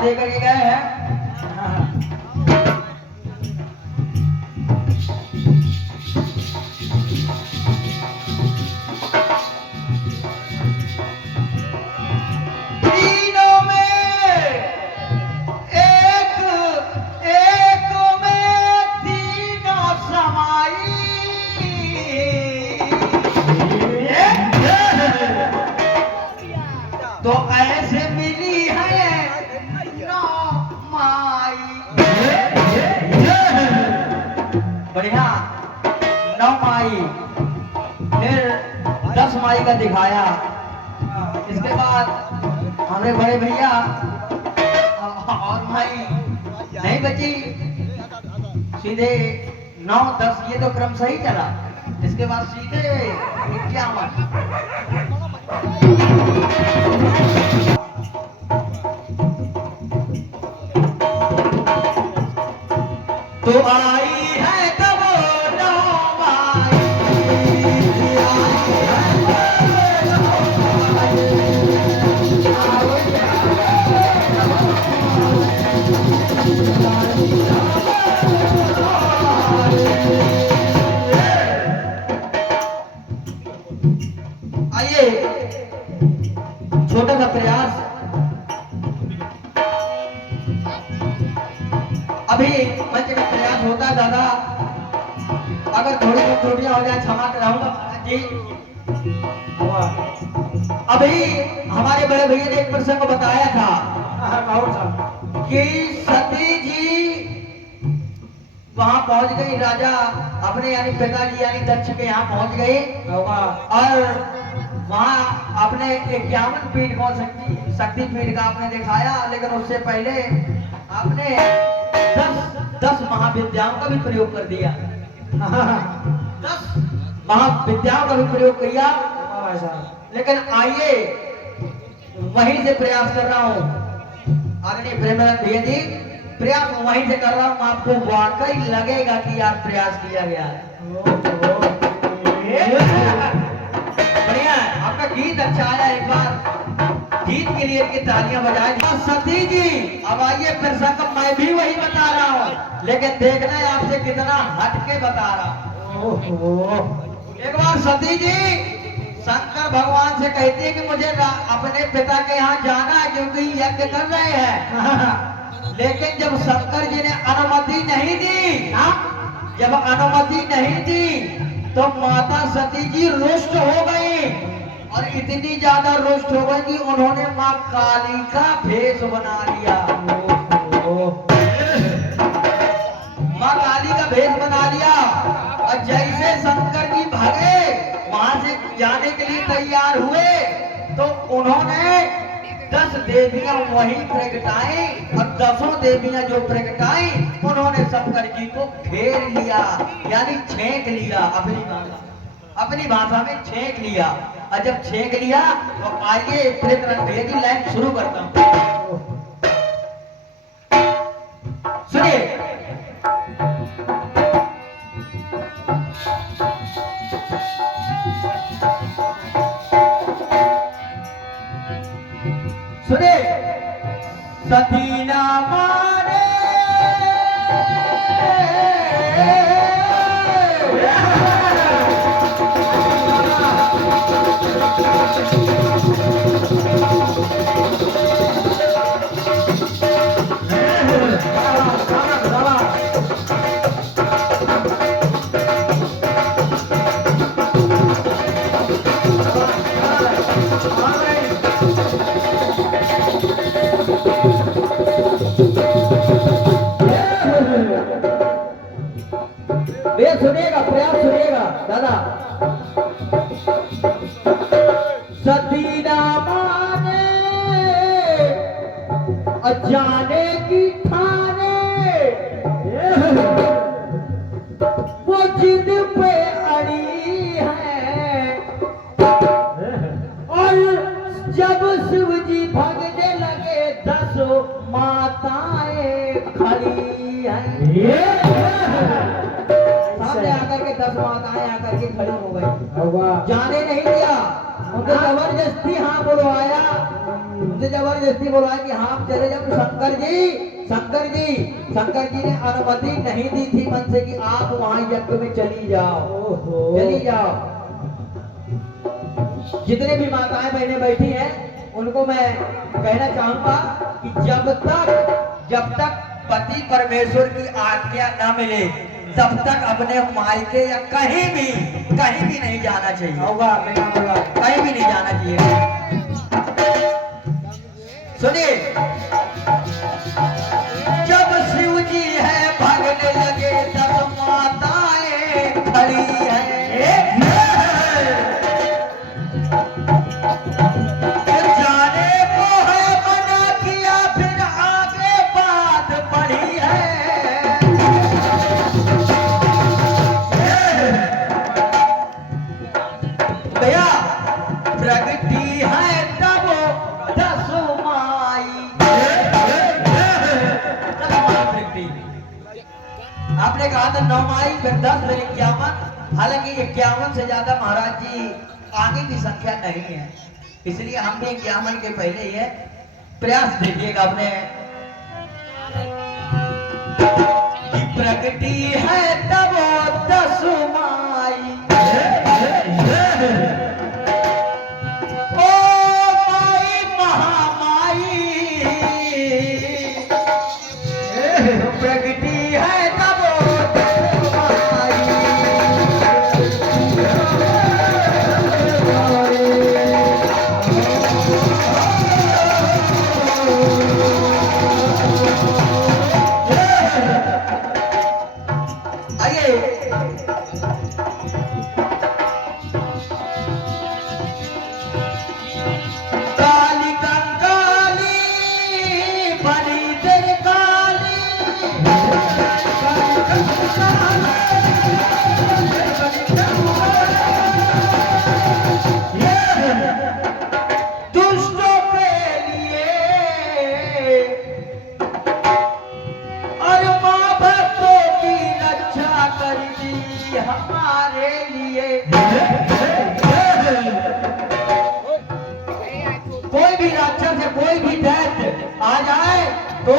लेकर के गए हैं। तीनों में एक में तीनों समाई, तो ऐसे मिली है बढ़िया 9 माई, फिर 10 माई का दिखाया। इसके बाद हमारे बड़े भैया और माई नहीं बची, सीधे 9 10 ये तो क्रम सही चला। इसके बाद सीधे 51 तो आई है तब 9 माई, आइए छोटा सा प्रयास। अभी मंच का प्रयास होता है दादा, अगर थोड़ी बहुत त्रुटियां हो जाए क्षमा कराऊंगा महाराज जी। अभी हमारे बड़े भैया ने एक प्रसंग बताया था कि सती जी वहां पहुंच गई, राजा अपने यानी पिताजी यानी दक्ष के यहाँ पहुंच गए और वहां अपने 51 पीठ को शक्ति पीठ का आपने दिखाया। लेकिन उससे पहले आपने 10 महाविद्याओं का भी प्रयोग कर दिया। 10 महाविद्याओं का भी प्रयोग किया। लेकिन आइए वहीं से प्रयास कर रहा हूँ आदरणीय प्रेमानंद भैया जी, प्रयास वहीं से कर रहा हूँ। आपको वाकई लगेगा कि यार प्रयास किया गया है। बढ़िया है, आपका गीत अच्छा आया। एक बार गीत के लिए की तालियां बजाए। सती जी अब आइए फिर संगम, मैं भी वही बता रहा हूँ, लेकिन देखना है आपसे कितना हटके बता रहा हूँ। एक बार सती जी शंकर भगवान से कहती है कि मुझे अपने पिता के यहाँ जाना है क्योंकि यज्ञ कर रहे हैं। लेकिन जब शंकर जी ने अनुमति नहीं दी, जब अनुमति नहीं दी तो माता सती जी रुष्ट हो गई, और इतनी ज्यादा रुष्ट हो गई कि उन्होंने माँ काली का भेष बना लिया। माँ काली का भेष बना लिया और जैसे शंकर जी भागे से जाने के लिए तैयार हुए तो उन्होंने 10 देवियां वहीं प्रगटाई और 10 देवियां जो प्रगटाई उन्होंने शंकर जी को घेर लिया, यानी छेंक लिया। अपनी भाषा में छेंक लिया। और जब छेंक लिया तो आइए प्रेत रणधीर की लाइन शुरू करता हूं। सुनिए, सुने सतीना मारे सुनिएगा, प्रयास सुनिएगा दादा। सतीना माने जाने की ठाने वो जिद पे अड़ी है और जब शिव जी भगने लगे 10 माताएं खड़ी हैं। सामने आकर के 10 माताएं आकर के खड़ी हो गई, जाने नहीं दिया। उनसे जबरदस्ती हाँ बुलवाया, उनसे जबरदस्ती बुलवाया कि हाँ चले जाओ। शंकर जी ने अनुमति नहीं दी थी मन से कि आप वहां यज्ञ में चली जाओ। जितने भी माताएं बहनें बैठी हैं उनको मैं कहना चाहूंगा कि जब तक पति परमेश्वर की आज्ञा न मिले तब तक अपने मायके या कहीं भी नहीं जाना चाहिए। कहीं भी नहीं जाना चाहिए। सुनिए, जब शिव जी है भागने लगे 10 माताएं खड़ी हैं। जाने को है मना किया फिर आगे बात बढ़ी है। प्रगति है तब 10 माई। आपने कहा था 9 माई फिर 10 फिर 51। हालांकि 51 से ज्यादा महाराज जी आगे की संख्या नहीं है, इसलिए हम भी 51 के पहले ही है। प्रयास देखिएगा अपने कि प्रगति है तब 10 माई। प्रगति है तब 10 माई। हमारे लिए कोई भी राक्षस या कोई भी दैत्य आ जाए तो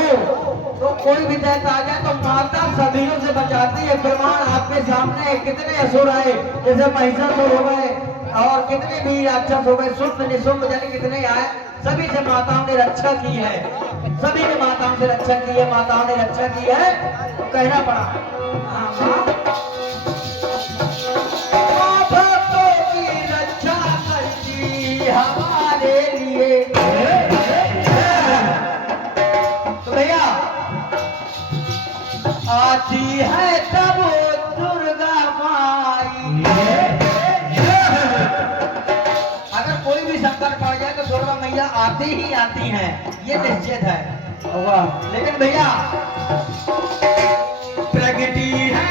कोई भी दैत्य आ जाए तो माता सदियों से बचाती है। प्रमाण आपके सामने कितने असुर आए, जैसे महिषासुर हो गए और कितने भी राक्षस हो गए, शुंभ निशुंभ जाने कितने आए, सभी से माताओं ने रक्षा की है। सभी ने माताओं से रक्षा की है, माताओं ने रक्षा की है, तो कहना पड़ा हमारे लिए। तो भैया आती है तब दुर्गा माई। आती ही आती हैं, ये निश्चित है। वाह, लेकिन भैया प्रगति है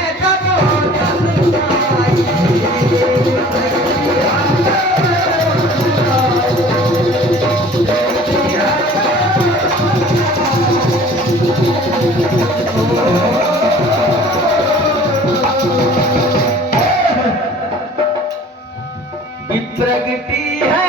प्रगति है